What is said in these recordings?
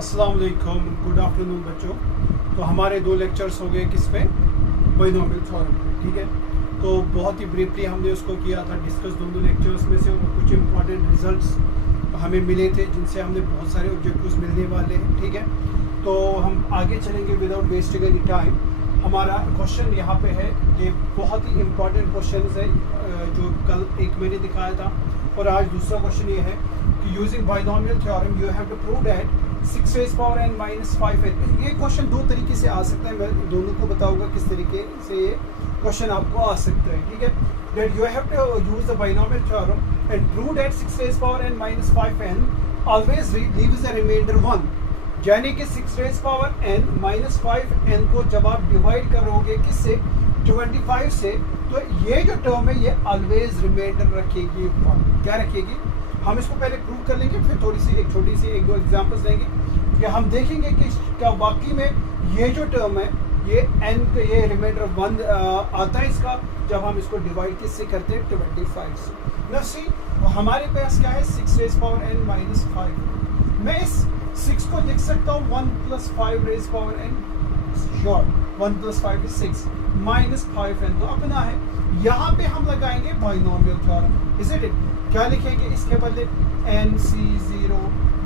अस्सलाम वालेकुम, good afternoon बच्चों। तो हमारे दो लेक्चर्स हो गए किस पे, बाइनोमियल थ्योरम पे। ठीक है, तो बहुत ही ब्रीफली हमने उसको किया था डिस्कस दोनों लेक्चर्स में से, और कुछ इंपॉर्टेंट रिजल्ट्स हमें मिले थे जिनसे हमने बहुत सारे ऑब्जेक्टिव्स मिलने वाले हैं। ठीक है, तो हम आगे चलेंगे विदाउट वेस्टिंग एनी टाइम। हमारा क्वेश्चन यहाँ पे है, ये बहुत ही इंपॉर्टेंट क्वेश्चन है जो कल एक मैंने दिखाया था, और आज दूसरा क्वेश्चन ये है कि using binomial theorem you have to prove that 6 raised power n minus 5n। ये क्वेश्चन दो तरीके से आ सकता है, मैं दोनों को बताऊंगा किस तरीके से ये क्वेश्चन आपको आ सकता है। ठीक है, that you have to use the binomial theorem and prove that 6 raised power n minus 5n always leaves the remainder 1। यानी कि 6 raised power n minus 5n को जब आप डिवाइड करोगे किससे, 25 से, तो ये जो टर्म है ये ऑलवेज रिमाइंडर रखेगी 1। क्या रखेगी, हम इसको पहले प्रूव कर लेंगे, फिर थोड़ी सी एक छोटी सी एक दो एग्जांपल्स देंगे कि हम देखेंगे कि क्या वाकई में ये जो टर्म है ये n ये रिमाइंडर 1 आता है इसका, जब हम इसको डिवाइड किससे करते हैं, 25 से। ना सी हमारे पास क्या है, 6 raised power n minus 5। मैं इस 6 को लिख सकता हूँ 1 plus 5 raised power n, sure 1 plus 5 is 6 minus 5n तो अपना है। यहाँ पे हम लगाएंगे बाइनोमियल थ्योरम, इज इट? क्या लिखेंगे इसके बदले, nc0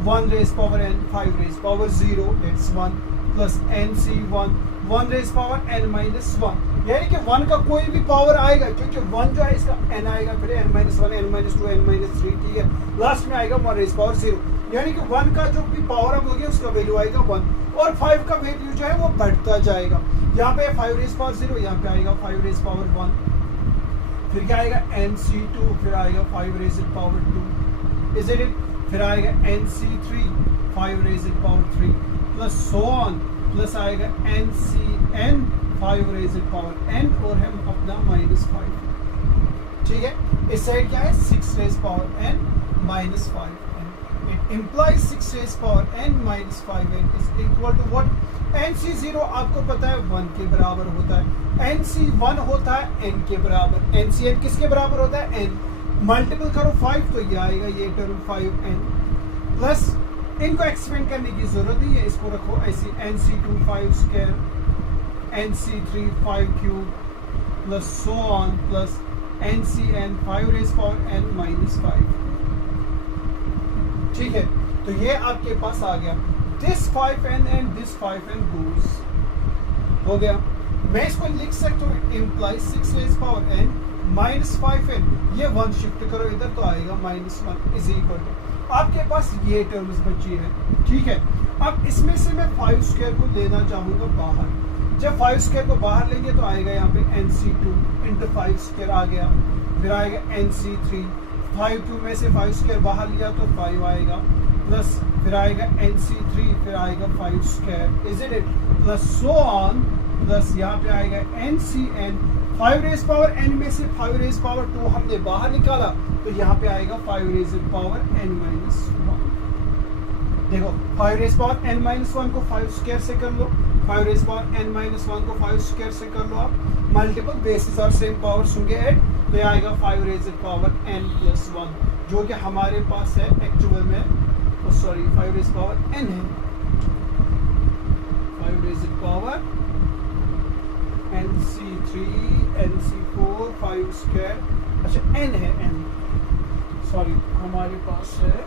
1 raised power n 5 raised power 0 that's 1 plus nc1 1 raised power n minus 1। यानी कि 1 का कोई भी पावर आएगा, क्योंकि 1 जो है इसका n आएगा, फिर n minus 1 n minus 2 n minus 3, ठीक है, लास्ट में आएगा 1 raised power 0। यानी कि 1 का जो भी पावर अप हो गया उसका वैल्यू आएगा 1, और 5 का वैल्यू जो है वो बढ़ता जाएगा। यहाँ पे 5 raised power 0, यहाँ पे आएगा 5 raised power 1, फिर क्या आएगा nc2, फिर आएगा 5 raised power 2, इज इट? फिर आएगा nc3 5 raised power 3 plus so on, plus आएगा ncn 5 raised power n, और हम अपना -5। ठीक है, इस साइड क्या है, 6 raised power n minus 5n। It implies 6 raised power n minus 5n is equal to what? nc0 आपको पता है 1 के बराबर होता है, nc1 होता है n के बराबर, ncn किसके बराबर होता है, n। मल्टीपल करो 5 तो ये आएगा ये टर्म 5n, प्लस इनको एक्सपेंड करने की जरूरत नहीं है, इसको रखो ऐसी, nc2 5 square, nc3 5 cube, plus so on, plus ncn 5 raised power n minus 5। ठीक है, तो ये आपके पास आ गया, this 5n and this 5n goes, हो गया। मैं इसको लिख सकता हूँ, implies 6 raised power n minus 5n, ये 1 शिफ्ट करो इधर तो आएगा -1 इज इक्वल टू, आपके पास ये टर्म्स बची है। ठीक है, अब इसमें से मैं 5 स्क्वायर को लेना चाहूंगा बाहर, जब 5 स्क्वायर को बाहर लेंगे तो आएगा यहाँ पे nc2 इंटू 5 स्क्वायर आ गया, फिर आएगा nc3 5 2 में से 5 स्क्वायर बाहर लिया तो 5 आएगा, प्लस फिर आएगा nc3, फिर आएगा 5 square, is it? Plus so on, plus यहाँ पे आएगा ncn 5 raised power n में से 5 raised power 2 हमने बाहर निकाला, तो यहाँ पे आएगा 5 raised power n minus 1। देखो 5 raised power n minus 1 को 5 स्क्वायर से कर लो, 5 raised power n minus 1 को 5 स्क्वायर से कर लो, आप मल्टीपल बेसिस और सेम पावर्स होंगे ऐड, तो ये आएगा 5 raised power n plus 1, जो कि हमारे पास है एक्चुअल में, सॉरी 5 raised power n है, 5 raised power nc3 nc4 5 square, अच्छा n है, n सॉरी हमारे पास है,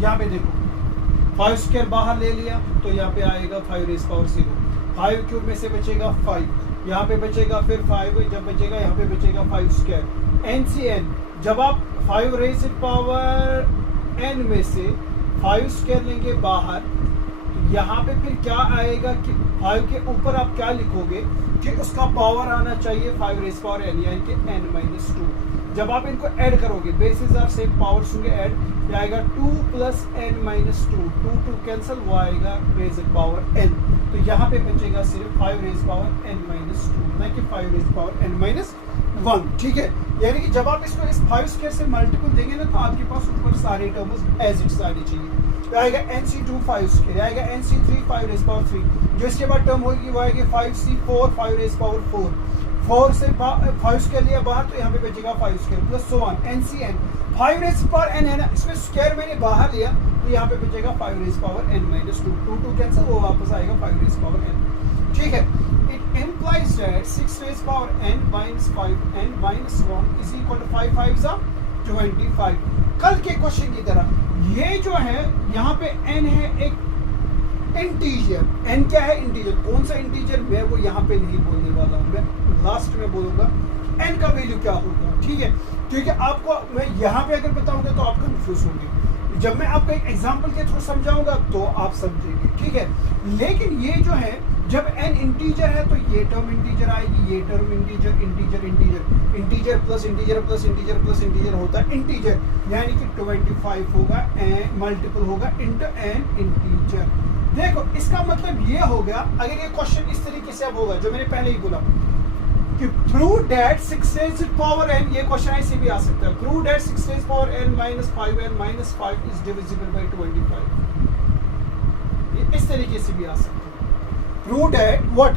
यहाँ पे देखो 5 स्क्वायर बाहर ले लिया तो यहाँ पे आएगा 5 raised power 0, 5 क्यूब में से बचेगा 5, यहाँ पे बचेगा फिर 5, जब बचेगा यहाँ पे बचेगा 5 स्क्वायर, ncn जब आप 5 raised power n में से 5 स्क्वायर लेंगे बाहर, यहाँ पे फिर क्या आएगा कि 5 के ऊपर आप क्या लिखोगे कि उसका पावर आना चाहिए 5 raised power n, यानी कि n minus 2। जब आप इनको ऐड करोगे, बेसिस आर सेम, पावर्स होंगे ऐड, ये आएगा 2 plus n minus 2, 2 कैंसिल, वो आएगा raised power n, तो यहाँ पे बचेगा सिर्फ 5 raised power n minus 2, ना कि 5 raised power n minus 1। ठीक है, यानी कि जब आप इसको इस 5 स्क्वायर से मल्टीपल देंगे ना, तो आपके पास ऊपर सारे टर्म्स एज इट्स आनी चाहिए। आएगा nc2 5 स्क्वायर, आएगा nc3 5 raised power 3, जो इसके बाद टर्म होगी वो आएगी 5c4 5 raised power 4, 4 से 5 स्क्वायर लिया बाहर तो यहाँ पे बचेगा 5 square plus so on NCN 5 raise power n है ना, इसमें स्क्वायर मैंने बाहर लिया तो यहाँ पे बचेगा 5 raise power n minus 2 2 cancel, वो वापस आएगा 5 रेज पावर n। ठीक है, it implies that 6 raise power n minus 5 n minus 1 is equal to 5 5 25। कल के क्वेश्चन की तरह ये जो है यहाँ पे n है एक इंटीजर, n क्या है इंटीजर, कौन सा इंटीजर मैं वो यहाँ पे नहीं बोलने वाला हूँ, मैं लास्ट में बोलूंगा n का वैल्यू क्या होगा। ठीक है, क्योंकि आपको मैं यहाँ पे अगर बताऊंगा तो आप कंफ्यूज होंगे, जब मैं आपको एक एग्जांपल के थ्रू समझाऊंगा तो आप समझेंगे। ठीक है, लेकिन ये जो है जब n इंटीजर है तो ये टर्म इंटीजर आएगी, ये term integer integer integer integer plus integer plus integer plus integer होता है इंटीजर, यानी कि 25 होगा मल्टीपल होगा इंटू n इंटीजर। देखो इसका मतलब ये हो गया, अगर ये क्वेश्चन इस तरीके से अब होगा जो मैंने पहले ही बोला कि prove that 6 raise power n, ये क्वेश्चन ऐसे भी आ सकता है, prove that 6 raise power n minus 5n minus 5 is divisible by 25, ये इस तरीके से भी आ सकता है। Prove that what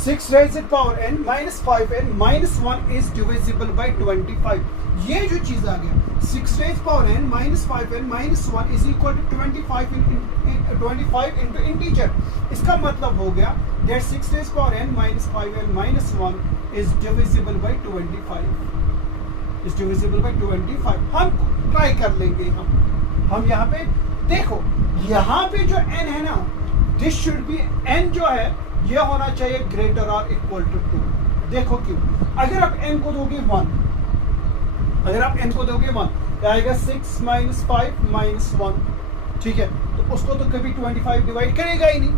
6 raise power n minus 5n minus 1 is divisible by 25, ये जो चीज आ गया 6 raise power n minus 5n minus 1 is equal to 25 into integer, इसका मतलब हो गया that 6 raise power n minus 5n minus 1 is divisible by 25, is divisible by 25। हम ट्राई कर लेंगे, हम यहाँ पे देखो, यहाँ पे जो n है ना, दिस शुड बी n जो है ये होना चाहिए ग्रेटर और इक्वल टू 2। देखो क्यों, अगर आप n को दोगे 1, अगर आप n को दोगे 1 आएगा 6 माइनस 5 माइनस 1। ठीक है, तो उसको तो कभी 25 डिवाइड करेगा ही नहीं।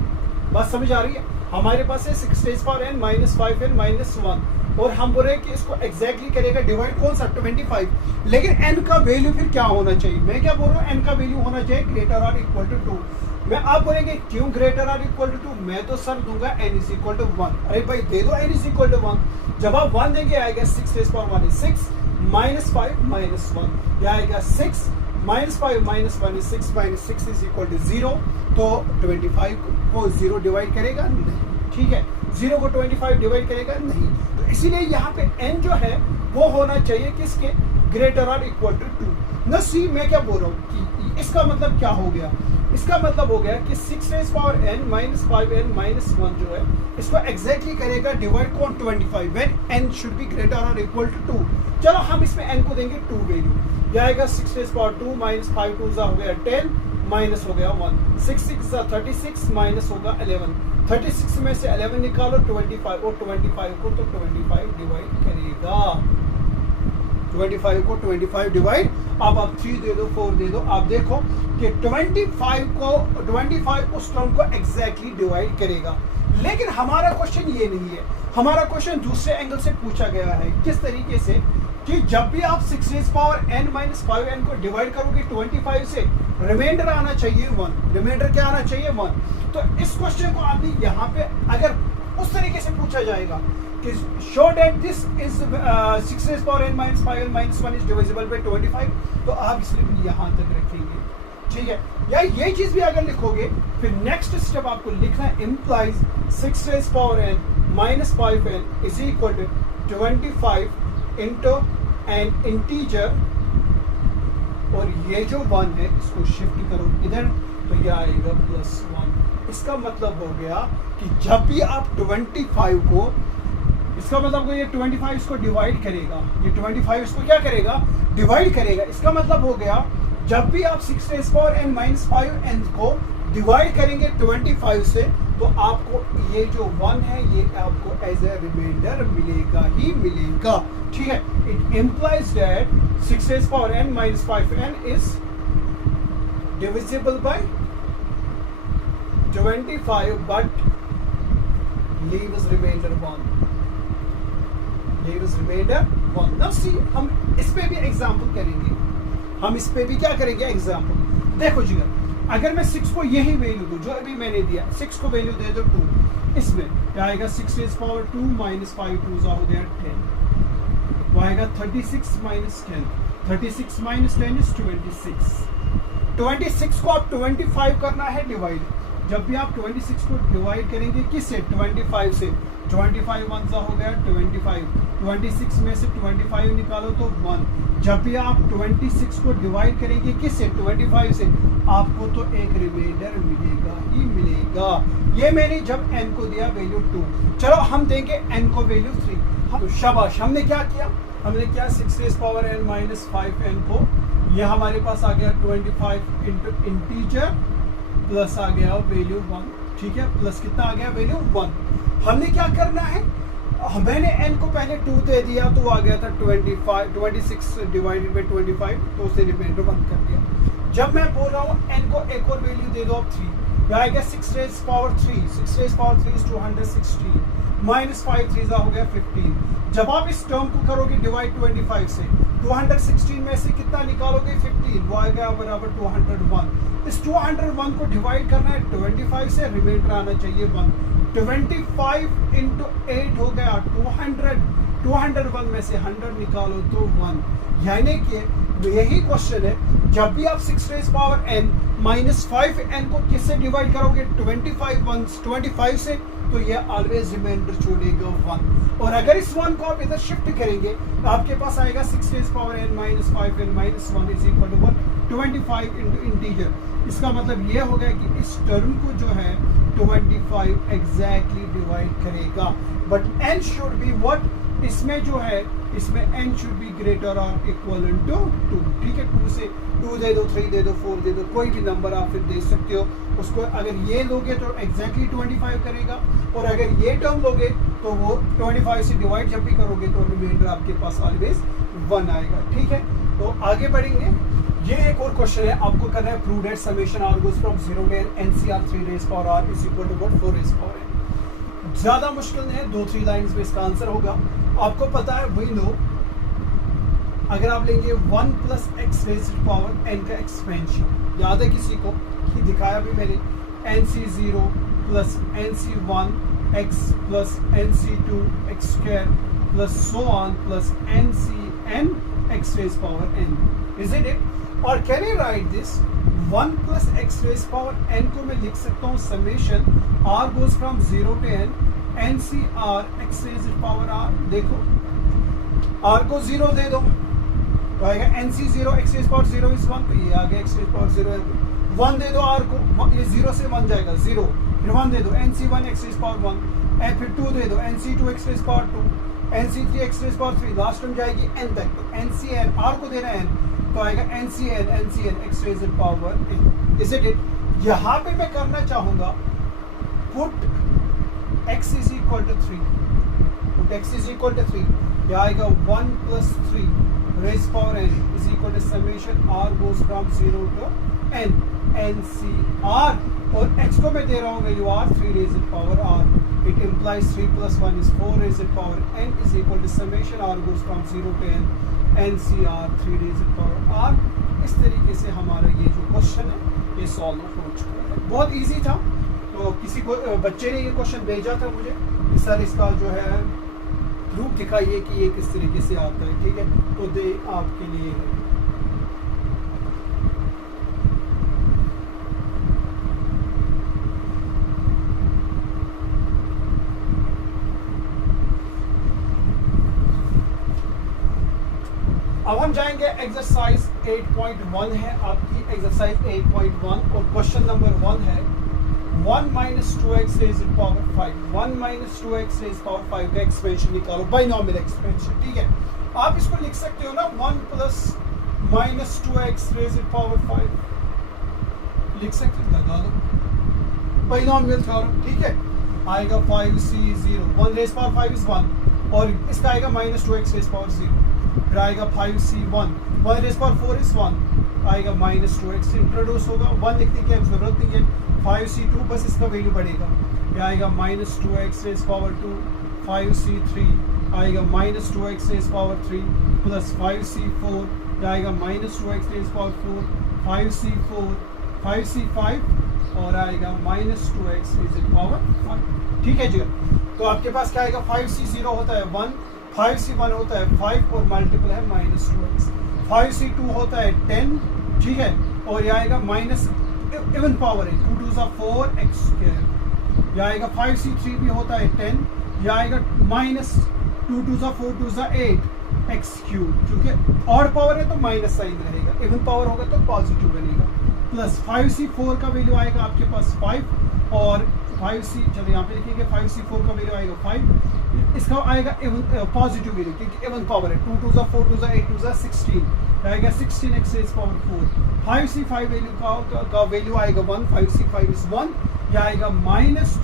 बात समझ आ रही है? हमारे पास है 6 raise power n minus 5n minus 1 और हम बोल रहे हैं कि इसको एग्जैक्टली करेगा डिवाइड कौन सा 25, लेकिन n का वैल्यू फिर क्या होना चाहिए, मैं क्या बोल रहा हूँ n का वैल्यू होना चाहिए ग्रेटर और इक्वल टू 2। मैं आप बोलेंगे क्यों ग्रेटर और इक्वल टू 2, मैं तो सर दूंगा n इज इक्वल टू 1। अरे भाई दे दो n इज इक्वल टू 1, जब आप 1 देंगे आएगा 6 raise power 1 is 6 minus 5 minus 1, यह आएगा 6 minus 5 minus 1 is 6 minus 6 is equal to 0, तो 25 को 0 डिवाइड करेगा नहीं। ठीक है, 0 को 25 डिवाइड करेगा नहीं, तो इसीलिए यहाँ पे n जो है वो होना चाहिए किसके, ग्रेटर और इक्वल टू 2 न सी। मैं क्या बोल रहा हूँ कि इसका मतलब क्या हो गया, इसका मतलब हो गया कि 6 raise power n minus 5n minus 1 जो है इसको एग्जैक्टली करेगा डिवाइड कौन 25 when n should be greater और इक्वल टू 2। चलो हम इसमें n को देंगे 2 वैल्यू, यह आएगा 6 रेज़ पावर 2 माइनस 5 2 हो गया 10 माइनस हो गया 1, 6 6 36 माइनस होगा 11, 36 में से 11 निकालो 25 और 25 को तो 25 डिवाइड करेगा, 25 को 25 डिवाइड, अब आप 3 दे दो 4 दे दो, आप देखो कि 25 उस टर्म को एग्जैक्टली डिवाइड करेगा। लेकिन हमारा क्वेश्चन ये नहीं है, हमारा क्वेश्चन दूसरे एंगल से पूछा गया है। किस तरीके से कि जब भी आप 6 raise power n minus 5n को डिवाइड करोगे 25 से, रिमाइंडर आना चाहिए 1, रिमाइंडर क्या आना चाहिए 1। तो इस क्वेश्चन को अभी यहाँ पे अगर उस तरीके से पूछा जाएगा कि show that this is 6 raise power n minus 5n minus 1 is divisible by 25, तो आप सिर्फ यहाँ तक रखेंगे। ठीक है, या ये चीज भी अगर लिखोगे फिर नेक्स्ट स्टेप आपको लिखना है implies 6 raise power n minus 5n is equal to 25 into an integer, और ये जो 1 है इसको शिफ्ट करो इधर तो यह आएगा +1। इसका मतलब हो गया कि जब भी आप 25 को, इसका मतलब ये 25 इसको डिवाइड करेगा, ये 25 इसको क्या करेगा, डिवाइड करेगा। इसका मतलब हो गया जब भी आप 6 raise power n minus 5n को डिवाइड करेंगे 25 से, तो आपको ये जो 1 है ये आपको एज ए रिमाइंडर मिलेगा ही मिलेगा। ठीक है, it implies that 6 raise power n minus 5n is divisible by 25 but leave is remainder 1, leave is remainder 1। Now see, हम इस पे भी एग्जांपल करेंगे, हम इस पे भी क्या करेंगे एग्जांपल। देखो जी, अगर मैं 6 को यही वैल्यू दूं जो अभी मैंने दिया, 6 को वैल्यू दे दो 2, इसमें क्या आएगा 6 रेज़ पावर 2 माइनस 5 2 हो गया 10, वो आएगा 36 माइनस 10, 36 माइनस 10 इज 26। 26 को आप 25 करना है डिवाइड, जब भी आप 26 को डिवाइड करेंगे किससे, 25 से, 25 वन सा हो गया 25, 26 में से 25 निकालो तो 1। जब भी आप 26 को डिवाइड करेंगे किससे, 25 से, आपको तो एक रिमाइंडर मिलेगा ही मिलेगा। ये मैंने जब n को दिया वैल्यू 2, चलो हम देंगे n को वैल्यू 3। तो शाबाश, हमने क्या किया, हमने क्या 6 raise power n minus 5n को, ये हमारे पास आ गया 25 इंटू इंटीजर प्लस आ गया वैल्यू 1, ठीक है, प्लस कितना आ गया वैल्यू 1। हमने क्या करना है, मैंने n को पहले 2 दे दिया तो आ गया था 26 डिवाइडेड बाई 25, तो उसे रिमाइंडर 1 कर दिया। जब मैं बोल रहा हूँ n को एक और वैल्यू दे दो आप 3, यह आएगा 6 raise power 3, 6 raise power 3 is 216 minus 5 3 हो गया 15। जब आप इस टर्म को करोगे डिवाइड 25 से, 216 में से कितना निकालोगे 15, वो आएगा बराबर 201। इस 201 को डिवाइड करना है 25 से, रिमाइंडर आना चाहिए 1। 25 इंटू 8 हो गया 200, 201 में से 100 निकालो तो 1। यानी कि यही क्वेश्चन है, जब भी आप 6 raise power n minus 5n को किससे डिवाइड करोगे, 25 से, तो ये ऑलवेज रिमाइंडर छोड़ेगा 1। और अगर इस 1 को आप इधर शिफ्ट करेंगे तो आपके पास आएगा 6 raise power n minus 5n minus 1 is equal to 25 into integer. इसका मतलब ये हो गया कि इस टर्म को जो है 25 एग्जैक्टली डिवाइड करेगा, but n should be what, इसमें जो है इसमें n शुड बी ग्रेटर और इक्वल टू 2, ठीक है। 2 से 2 दे दो, 3 दे दो, 4 दे दो, कोई भी नंबर आप फिर दे सकते हो उसको। अगर ये लोगे तो एग्जैक्टली 25 करेगा, और अगर ये टर्म लोगे तो वो 25 से डिवाइड जब भी करोगे तो रिमाइंडर आपके पास ऑलवेज 1 आएगा, ठीक है। तो आगे बढ़ेंगे, ये एक और क्वेश्चन है, आपको करना है prove that summation r goes from 0 to n NCR 3 raise power r is equal to 4 raise power n। ज्यादा मुश्किल नहीं है, 2-3 लाइंस में इसका आंसर होगा। आपको पता है वही लो, अगर आप लेंगे 1 plus X raise power n का एक्सपेंशन, याद है किसी को कि दिखाया भी मैंने, nc0 plus nc1 x plus nc2 x square plus so on plus ncn x rays power n, is it? और can I write this 1 plus X raise power n को मैं लिख सकता हूँ summation r goes from 0 to n NCR x rays power r। देखो r को 0 दे दो तो आएगा NC0 x rays power 0 is 1, तो ये आ गया x रेज़ पावर 0 है। 1 दे दो r को, ये 0 से 1 जाएगा 0, फिर 1 दे दो NC1 x rays power 1, and फिर 2 दे दो NC2 x rays power 2, NC3 x rays power 3, last term जाएगी n तक, तो NCN r को देना है n, तो आएगा NCN x rays power n, is it? यहाँ पे मैं करना चाहूंगा put x is equal to 3, put x is equal to 3, यह आएगा 1 plus 3 raise power n is equal to summation r goes from 0 to n NCR, और x को मैं दे रहा हूँ value r 3 raise power r, it implies 3 plus 1 is 4 raise power n is equal to summation r goes from 0 to n NCR 3 raise power r। इस तरीके से हमारा ये जो क्वेश्चन है ये सॉल्व हो चुका है, बहुत इजी था। तो किसी को बच्चे ने ये क्वेश्चन भेजा था मुझे कि सर इसका जो है प्रूफ दिखाइए कि ये किस तरीके से आता है, ठीक है, तो दे आपके लिए है। अब हम जाएंगे एक्सरसाइज 8.1 है आपकी, एक्सरसाइज 8.1, और क्वेश्चन नंबर 1 है 1 minus 2x rays power 5, 1 minus 2x rays power 5 का एक्सपेंशन निकालो, बाइनोमियल एक्सपेंशन, ठीक है। आप इसको लिख सकते हो ना 1 plus minus 2x rays power 5 लिख सकते हो, लगा दो बाइनोमियल थ्योरम, ठीक है। आएगा 5c0, 1 रेज़ पावर 5 इज 1, और इसका आएगा माइनस 2x रेज़ पावर 0, फिर आएगा 5c1, 1 रेज़ पावर 4 इज 1, आएगा माइनस 2x, इंट्रोड्यूस होगा 1 लिखने की जरूरत नहीं है, 5c2 बस इसका वैल्यू बढ़ेगा, यह आएगा minus 2x rays power 2, 5c3 आएगा minus 2x rays power 3 plus 5c4, यह आएगा minus 2x rays power 4, 5c4, 5c5 और आएगा माइनस 2x रेज़ पावर 5, ठीक है जी। तो आपके पास क्या आएगा, 5c0 होता है 1, 5c1 होता है 5 और मल्टीपल है माइनस 2x, 5c2 होता है 10, ठीक है, और ये आएगा माइनस इवन पावर है, 2 2 4 एक्स स्क्वायर। या आएगा 5c3 भी होता है 10, या आएगा माइनस 2 2 4 2 8 एक्स क्यूब। क्योंकि ऑड पावर है तो माइनस साइन रहेगा, इवन पावर होगा तो पॉजिटिव बनेगा। प्लस 5c4 का वैल्यू आएगा आपके पास 5, और 5c चलो यहाँ पे लिखेंगे 5c4 का वैल्यू आएगा 5, इसका आएगा पॉजिटिव वैल्यू क्योंकि इवन पावर है। 2 2 4 2 8 2 16 आएगा 16x raise power 4। 5c5 value का वैल्यू आएगा 1, 5c5 इज 1, या आएगा minus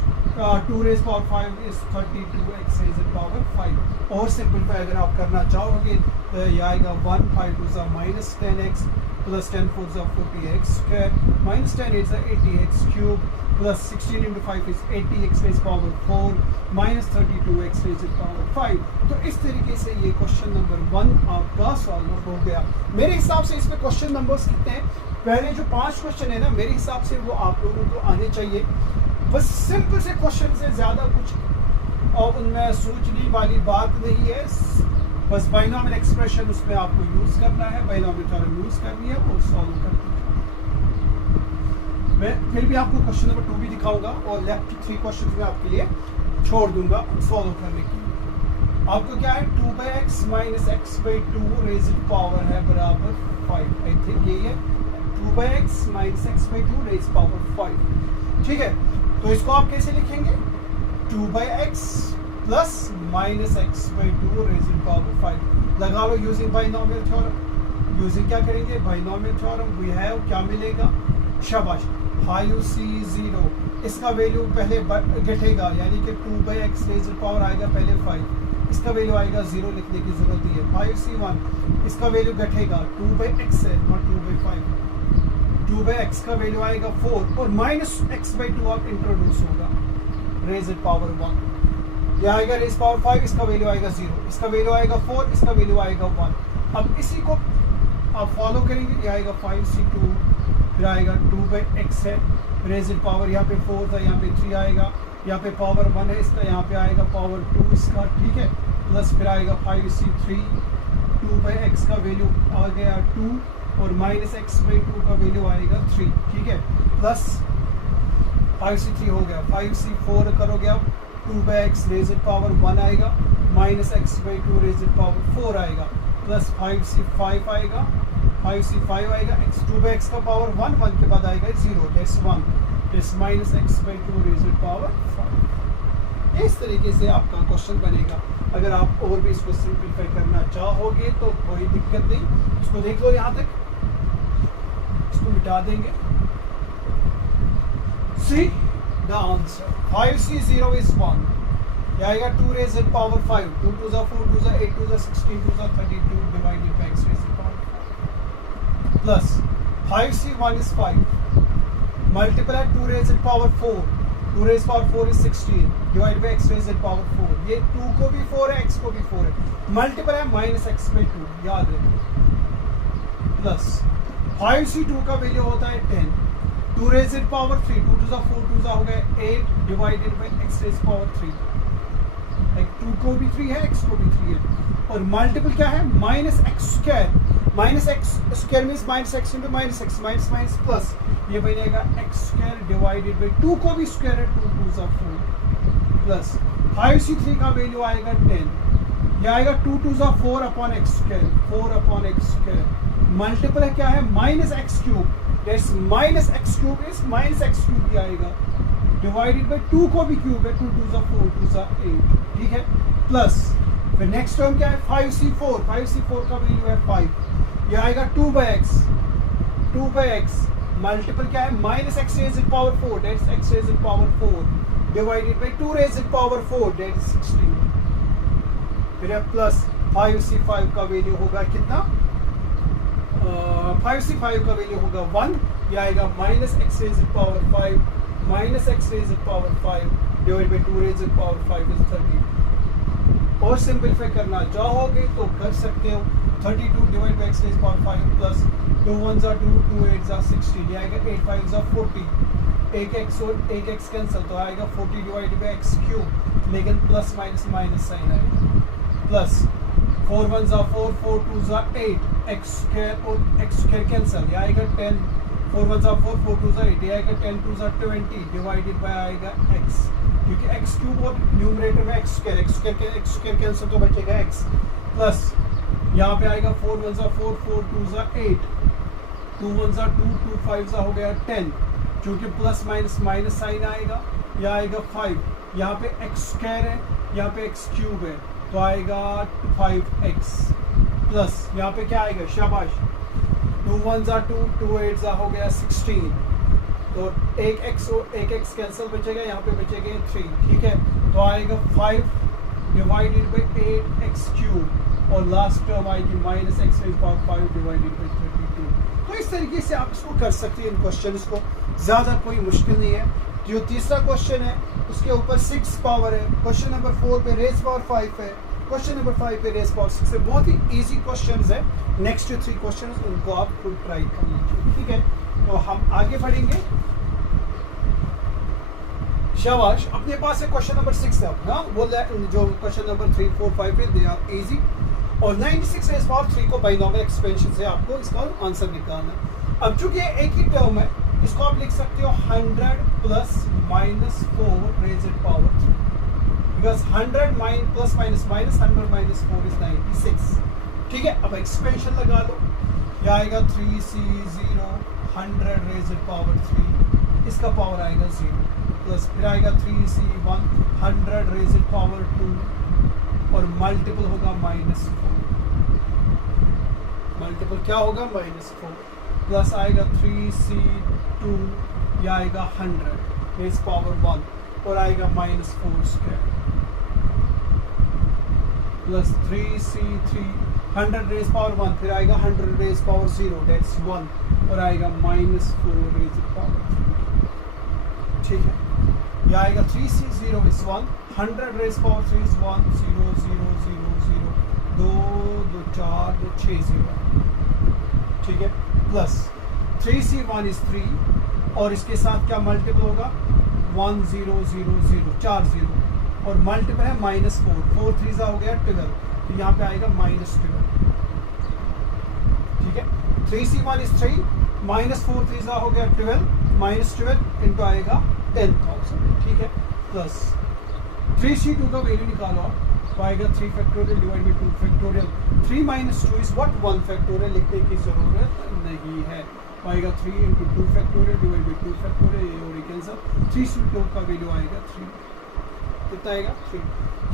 2 raise power 5 is 32x raise power 5। और सिंपलीफाई अगर आप करना चाहोगे तो यह आएगा 1 5 2 minus 10x plus 10 4 40x square minus 10 8 80x cube plus 16 into 5 is 80x raise power 4 minus 32x raise power 5। तो इस तरीके से ये क्वेश्चन नंबर 1 आपका सॉल्व हो गया। मेरे हिसाब से इसमें क्वेश्चन नंबर्स कितने हैं? पहले जो 5 क्वेश्चन है ना, मेरे हिसाब से वो आप लोगों को आने चाहिए। बस सिंपल से क्वेश्चन से ज़्यादा कुछ और उनमें सोचने वाली बात नहीं है। बस बाइनोमियल एक्सप्रेशन उसमें आपको यूज़ करना है, बाइनोमियल थ्योरम यूज़ करनी है और सॉल्व करनी है। मैं फिर भी आपको क्वेश्चन नंबर 2 भी दिखाऊंगा और लेफ्ट 3 क्वेश्चन में आपके लिए छोड़ दूंगा सॉल्व करने के लिए। आपको क्या है 2/x minus x/2 rays power है बराबर 5। आई थिंक ये है 2/x minus x/2 rays power 5। ठीक है, तो इसको आप कैसे लिखेंगे? 2/x plus minus x/2 rays power 5 लगा लो यूजिंग बाइनोमियल थ्योरम। यूजिंग क्या करेंगे? Binomial theorem. वी हैव क्या मिलेगा? शाबाश 5c0, इसका वैल्यू पहले घटेगा यानी कि 2/x रेज़ पावर आएगा पहले 5, इसका वैल्यू आएगा 0 लिखने की जरूरत नहीं है। 5c1 इसका वैल्यू घटेगा 2/x है नॉट 2/5। 2/x का वैल्यू आएगा 4 और माइनस x/2 आप इंट्रोड्यूस होगा रेज़ पावर 1। यह आएगा रेज़ पावर 5, इसका वैल्यू आएगा 0, इसका वैल्यू आएगा 4, इसका वैल्यू आएगा 1। अब इसी को आप फॉलो करेंगे। यह आएगा 5c2, फिर आएगा 2/x है रेज़ पावर, यहाँ पे 4 था, यहाँ पे 3 आएगा, यहाँ पे पावर 1 है इसका, यहाँ पे आएगा पावर 2 इसका। ठीक है, प्लस फिर आएगा 5c3, 2/x का वैल्यू आ गया 2 और माइनस x/2 का वैल्यू आएगा 3। ठीक है, प्लस 5c3 हो गया, 5c4 करोगे आप 2/x रेज़ पावर 1 आएगा, माइनस x/2 रेज़ पावर 4 आएगा, प्लस 5c5 आएगा, 5c5 आएगा, 2/x का पावर 1 के बाद आएगा 0, that's 1, that's minus x/2 rays power 5। इस तरीके से आपका क्वेश्चन बनेगा। अगर आप और भी इसको सिंपलीफाई करना चाहोगे तो कोई दिक्कत नहीं। इसको देख लो यहाँ तक, इसको मिटा देंगे। See the answer 5c0 is 1, यह आएगा 2 rays power 5, 2 2 4 2 8 2 16 2 32 divided by x rays power 5 plus 5c1 is 5 multiply 2 rays power 4, 2 rays power 4 is 16 divide by x rays power 4। ये 2 को भी 4 है, x को भी 4 है, मल्टीप्लाई माइनस x/2 याद रखिए। प्लस 5c2 का वैल्यू होता है 10, 2 रेज़ पावर 3, 2 2 4 2 हो गया 8 divided by x rays power 3। 2 को भी 3 है, x को भी 3 है, और मल्टीपल क्या है? Minus x square, minus x square means minus x into minus x, minus minus plus, ये बनेगा एक्स स्क्वायर डिवाइडेड बाई 2 को भी स्क्वायर है, 2 2 4 प्लस 5c3 का वैल्यू आएगा 10, यह आएगा 2 2 4 upon x square, 4 upon x square, multiple है क्या है? Minus x cube, that's minus x cube is minus x cube भी आएगा डिवाइडेड बाई 2 को भी क्यूब है, 2 2 4 2 8। ठीक है, प्लस फिर नेक्स्ट टर्म क्या है? 5c4, 5c4 का वैल्यू है 5, यह आएगा 2/x, 2/x मल्टीपल क्या है? Minus x raise power 4, that's x raise power 4 divided by 2 rays power 4, that is 16। फिर प्लस 5c5 का वैल्यू होगा कितना? 5c5 का वैल्यू होगा 1, यह आएगा minus x raise power 5 minus x raise power 5 divide by 2 rays power 5 is 30। और simplify करना चाहोगे तो कर सकते हो, 32 divide by x raise power 5 plus 2 1 2 2 8 16, यह आएगा 8 5 40, एक एक्स और एक एक्स कैंसिल तो आएगा 40 डिवाइड बाई एक्स क्यूब, लेकिन प्लस माइनस माइनस साइन आएगा, प्लस 4 1 4 4 2 8 एक्स स्क्वायर और एक्स स्क्वायर कैंसिल, यह आएगा 10, 4 1 जा 4 4 2 जा 8, ये आएगा 10 2 जा 20 डिवाइडेड बाय आएगा x, क्योंकि x क्यूब और न्यूमरेटर में x स्क्वायर कैंसिल तो बचेगा x प्लस यहाँ पे आएगा 4 1 जा 4 4 2 जा 8, 2 1 जा 2 2 5 जा हो गया 10, क्योंकि प्लस माइनस माइनस साइन आएगा, यह आएगा 5, यहाँ पे x स्क्वायर है, यहाँ पे x क्यूब है, तो आएगा 5x प्लस यहाँ पे क्या आएगा, शाबाश 2 1 जा 2 2 8 जा हो गया 16, तो एक x कैंसिल बचेगा, यहाँ पे बचेगा 3, ठीक है, तो आएगा 5 डिवाइडेड बाई 8x क्यूब और लास्ट टर्म आएगी minus x rays power 5 divided by 32। तो इस तरीके से आप इसको कर सकते हैं इन क्वेश्चंस को, ज़्यादा कोई मुश्किल नहीं है। जो तीसरा क्वेश्चन है उसके ऊपर 6 पावर है, क्वेश्चन नंबर 4 पे रेज़ पावर 5 है, क्वेश्चन नंबर 5 पे रेज़ पावर 6 है, बहुत ही इजी क्वेश्चंस है। नेक्स्ट 3 क्वेश्चंस उनको आप खुद ट्राई कर लीजिए, ठीक है। तो हम आगे बढ़ेंगे, शाबाश। अपने पास है क्वेश्चन नंबर 6 है, हाँ बोल रहा है जो क्वेश्चन नंबर 3 4 5 है दे आर इजी, और 96 रेज़ पावर 3 को बाइनोमियल एक्सपेंशन से आपको इसका आंसर निकालना है। अब चूंकि एक ही टर्म है, इसको आप लिख सकते हो 100 plus minus 4 raised power 3, because 100 plus minus minus 100 minus 4 is 96, ठीक है। अब एक्सपेंशन लगा लो, यह आएगा 3c0 100 रेज़ड पावर 3, इसका पावर आएगा 0, प्लस फिर आएगा 3c1 100 रेज़ड पावर 2 और मल्टीपल होगा -4, मल्टीपल क्या होगा -4, प्लस आएगा 3c2, यह आएगा 100 रेज़ पावर 1 और आएगा -4 square, plus 3c3 100 rays power 1, फिर आएगा 100 रेज़ पावर 0 दैट्स 1 और आएगा -4 रेज़ पावर 3, ठीक है। यह आएगा 3c0 is 1, 100 rays power 3 is 1 0 0 0 0 2 2 4 2 6 0, ठीक है, प्लस 3c1 इज 3 और इसके साथ क्या मल्टीपल होगा 1 0 0 0 4 0 और मल्टीपल है -4, 4 3 सा हो गया 12, तो यहाँ पे आएगा -12, ठीक है। 3c1 इज 3 -4 3 सा हो गया 12, -12 इंटू आएगा 10,000, ठीक है, प्लस 3c2 का वैल्यू निकालो आप, तो आएगा 3 factorial divide by 2 factorial, 3 - 2 is what 1 factorial लिखने की जरूरत नहीं है, तो आएगा 3 into 2 factorial divide by 2 factorial, ये और कैंसिल, 3c2 का वैल्यू आएगा 3, कितना आएगा 3,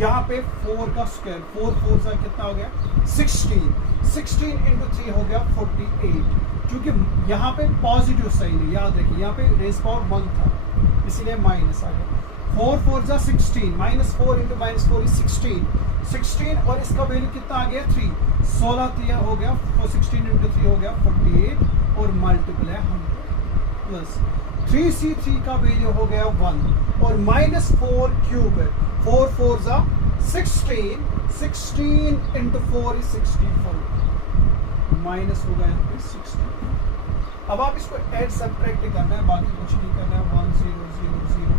यहाँ पे 4 का स्क्वायर 4 4 सा कितना हो गया 16, 16 इंटू 3 हो गया 48, क्योंकि यहाँ पे पॉजिटिव साइन है, याद रखिए यहाँ पे रेज़ पावर 1 था इसीलिए माइनस आ गया, 4 4 जा 16, -4 इंटू -4 इज 16 और इसका वैल्यू कितना आ गया 3, 16 3 हो गया, 16 इंटू 3 हो गया 48 और मल्टीपल है 100, प्लस 3c3 का वैल्यू हो गया 1 और -4 क्यूब है, 4 4 जा 16, 16 इंटू 4 इज 64, माइनस होगा यहाँ पे 60। अब आप इसको ऐड सब्ट्रैक्ट करना है, बाकी कुछ नहीं करना है, 1 0 0 0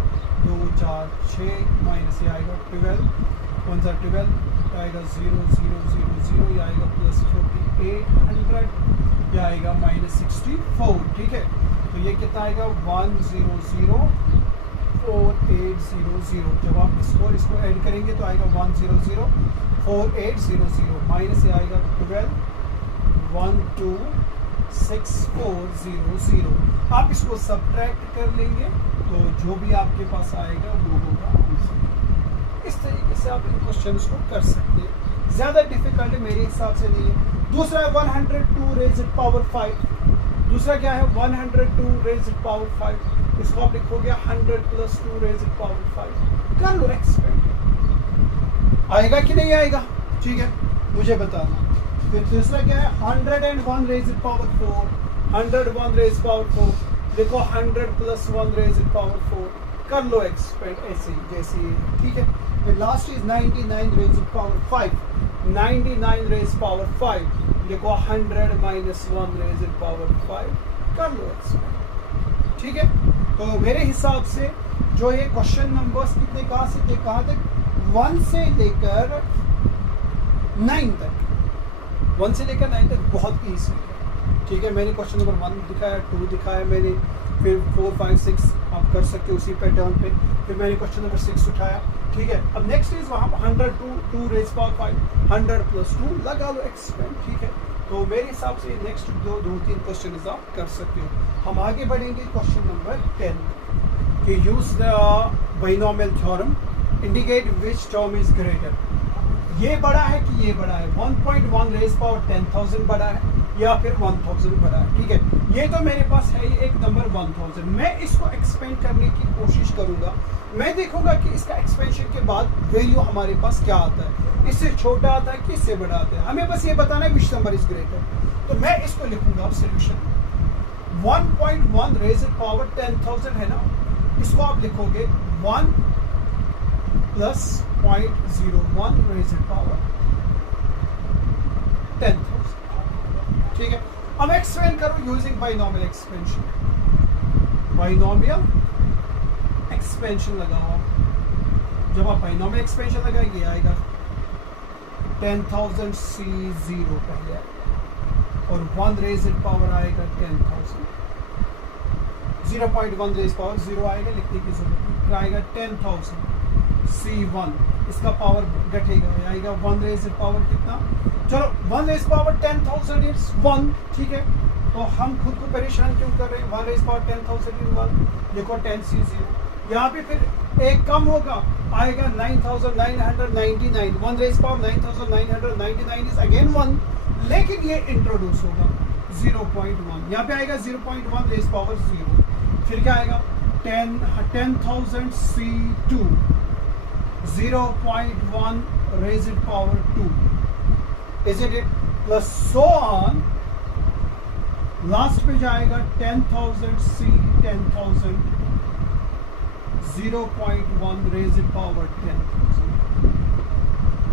2 4 6 माइनस ये आएगा 12 1 सा 12 आएगा 0 0 0 0, ये आएगा प्लस 4800, ये आएगा -64, ठीक है। तो ये कितना आएगा 1 0 0 4 8 0 0, जब आप इसको ऐड करेंगे तो आएगा 1 0 0 4 8 0 0 माइनस ये आएगा 12 1 2 6 4 0 0, आप इसको सब्ट्रैक्ट कर लेंगे तो जो भी आपके पास आएगा वो होगा आंसर। इस तरीके से आप इन क्वेश्चंस को कर सकते हैं, ज़्यादा डिफिकल्ट मेरे हिसाब से नहीं है। दूसरा है 102 रेज़ड पावर 5, दूसरा क्या है 102 रेज़ड पावर 5, इसको आप लिखोगे 100 प्लस 2 रेज़ड पावर 5, कर लो एक्सपेंड, आएगा कि नहीं आएगा, ठीक है, मुझे बताना। फिर दूसरा क्या है 101 रेज़ड पावर 4, 101 रेज़ड पावर 4, देखो 100 प्लस 1 रेज़ड पावर 4, कर लो एक्सपेंड ऐसे ही जैसे ये, ठीक है। फिर लास्ट इज 99 रेज़ड पावर 5, 99 रेज़ड पावर 5, देखो 100 माइनस 1 रेज़ड पावर 5, कर लो एक्सपेंड, ठीक है। तो मेरे हिसाब से जो ये क्वेश्चन नंबर्स कितने कहाँ से थे कहाँ तक, 1 से लेकर 9 तक, 1 से लेकर 9 तक बहुत ईजी है। ठीक है, मैंने क्वेश्चन नंबर 1 दिखाया, 2 दिखाया मैंने, फिर 4, 5, 6 आप कर सकते हो उसी पैटर्न पे, फिर मैंने क्वेश्चन नंबर 6 उठाया। ठीक है, अब नेक्स्ट इज वहाँ 100 2 रेज पावर 5, 100 + 2 लगा लो एक्सपेंड। ठीक है, तो मेरे हिसाब से नेक्स्ट 2-3 क्वेश्चन आप कर सकते हो। हम आगे बढ़ेंगे क्वेश्चन नंबर 10 कि use the binomial theorem indicate which term is greater. ये बड़ा है कि ये बड़ा है, 1.1 रेज पावर 10,000 बड़ा है या फिर 1000 बड़ा है। ठीक है, ये तो मेरे पास है ही एक नंबर 1000। मैं इसको एक्सपेंड करने की कोशिश करूंगा, मैं देखूंगा कि इसका एक्सपेंशन के बाद वैल्यू हमारे पास क्या आता है, इससे छोटा आता है कि इससे बड़ा आता है। हमें बस ये बताना है विच नंबर इज ग्रेटर। तो मैं इसको लिखूंगा अब सोल्यूशन 1.1 रेज पावर 10,000 है ना, इसको आप लिखोगे 1 + 0.01 रेज पावर 10,000। ठीक है, अब एक्सपेंड करो using binomial expansion. Binomial expansion लगाओ, जब आप बाइनोमियल एक्सपेंशन लगाएंगे आएगा 10,000 C0 पहले और 1 रेज पावर आएगा 10,000, 0.1 रेज पावर 0 आएगा, लिखने की जरूरत नहीं, आएगा 10,000 C1, इसका पावर घटेगा, आएगा 1 रेज पावर कितना, चलो 1 रेज पावर 10,000 इज 1। ठीक है, तो हम खुद को परेशान क्यों कर रहे हैं, 1 रेज पावर 10,000 इज 1, देखो 10 C0, यहाँ पे फिर एक कम होगा, आएगा 9,999, 1 रेज पावर 9,999 इज अगेन 1, लेकिन ये इंट्रोड्यूस होगा 0.1, यहाँ पे आएगा 0.1 रेज पावर 0, फिर क्या आएगा 10,000 C2, 0.1 raised power 2, isn't it, plus so on, last पे जाएगा 10,000 C 10,000, 0.1 raised power 10,000,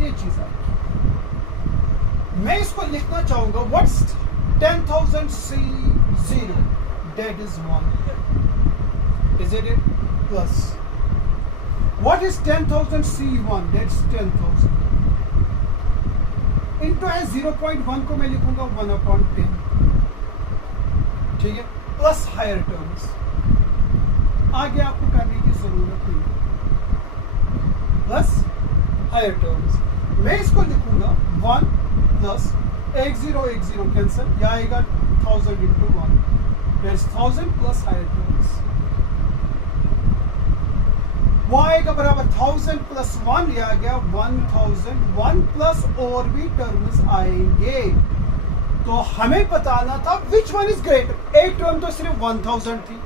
ये चीज आएगी। मैं इसको लिखना चाहूंगा what's 10,000 C0, that is 1, isn't it, plus what is 10,000 C1, that's 10,000 into है 0.1 को मैं लिखूंगा 1/10। ठीक है, प्लस हायर टर्म्स, आगे आपको करने की जरूरत नहीं, प्लस हायर टर्म्स। मैं इसको लिखूंगा 1 प्लस 1010 कैंसिल, यह आएगा 1000 into 1, that's 1000 plus higher terms, वो आएगा बराबर 1000 + 1, ये आ गया 1000, 1 प्लस और भी टर्म्स आएंगे। तो हमें बताना था विच वन इज ग्रेटर। एक टर्म तो सिर्फ 1000 थी,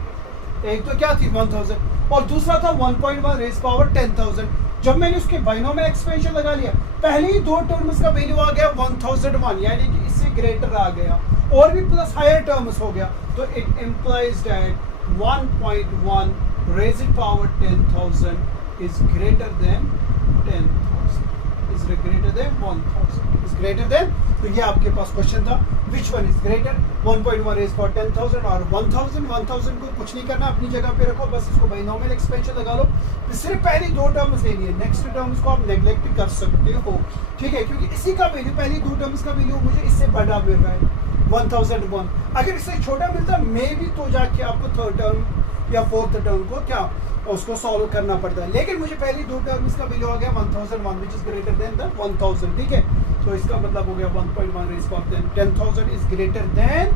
एक तो क्या थी 1000, और दूसरा था 1.1 रेज पावर 10,000। जब मैंने उसके बाइनोमियल एक्सपेंशन लगा लिया, पहले ही दो टर्म्स का वैल्यू आ गया 1001, यानी कि इससे ग्रेटर आ गया, और भी प्लस हायर टर्म्स हो गया, तो it implies that 1.1 raised power 10,000 is greater than 10,000, is greater than 1,000, is greater than। तो ये आपके पास क्वेश्चन था which one is greater, 1.1 raised power 10,000 और 1,000। 1,000 को कुछ नहीं करना, अपनी जगह पे रखो, बस इसको बाइनोमियल एक्सपेंशन लगा लो, सिर्फ पहली दो टर्म्स लेनी है, नेक्स्ट टर्म्स को आप नेग्लेक्ट कर सकते हो। ठीक है, क्योंकि इसी का वैल्यू, पहली दो टर्म्स का वैल्यू मुझे इससे बड़ा मिल रहा है 1001, अगर इससे छोटा मिलता मे भी तो जाके आपको थर्ड टर्म या फोर्थ टर्म को क्या उसको सॉल्व करना पड़ता है, लेकिन मुझे पहली दो टर्म इसका वैल्यू आ गया 1001 which is greater than the 1000। ठीक है, तो इसका मतलब हो गया 1.1 rays power 10,000 is greater than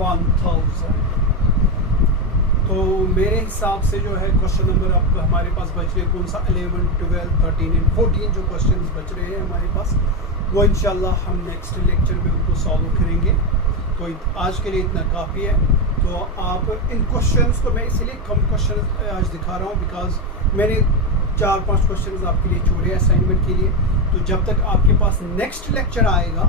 1000। तो मेरे हिसाब से जो है क्वेश्चन नंबर अब हमारे पास बच रहे कौन सा 11, 12, 13 एंड 14 जो क्वेश्चन बच रहे हैं हमारे पास, वो इंशाल्लाह हम नेक्स्ट लेक्चर में उनको सॉल्व करेंगे। तो आज के लिए इतना काफ़ी है। तो आप इन क्वेश्चंस को, मैं इसलिए कम क्वेश्चन आज दिखा रहा हूँ बिकॉज मैंने 4-5 क्वेश्चन आपके लिए छोड़े असाइनमेंट के लिए। तो जब तक आपके पास नेक्स्ट लेक्चर आएगा,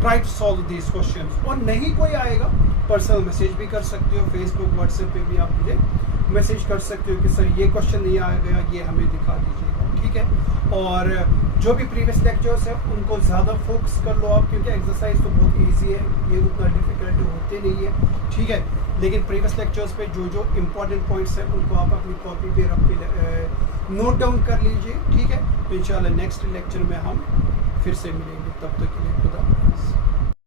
try to solve these questions, और नहीं कोई आएगा पर्सनल मैसेज भी कर सकते हो, फेसबुक व्हाट्सएप पे भी आप मुझे मैसेज कर सकते हो कि सर ये क्वेश्चन नहीं आ गया, ये हमें दिखा दीजिएगा। ठीक है, और जो भी प्रीवियस लेक्चर्स है उनको ज़्यादा फोकस कर लो आप, क्योंकि एक्सरसाइज तो बहुत ईजी है, ये उतना डिफिकल्ट होते नहीं है। ठीक है, लेकिन प्रीवियस लेक्चर्स पे जो जो इम्पोर्टेंट पॉइंट्स हैं उनको आप अपनी कॉपी पे रख के नोट डाउन कर लीजिए। ठीक है, तो इंशाल्लाह नेक्स्ट लेक्चर में हम फिर से मिलेंगे, तब तक के लिए।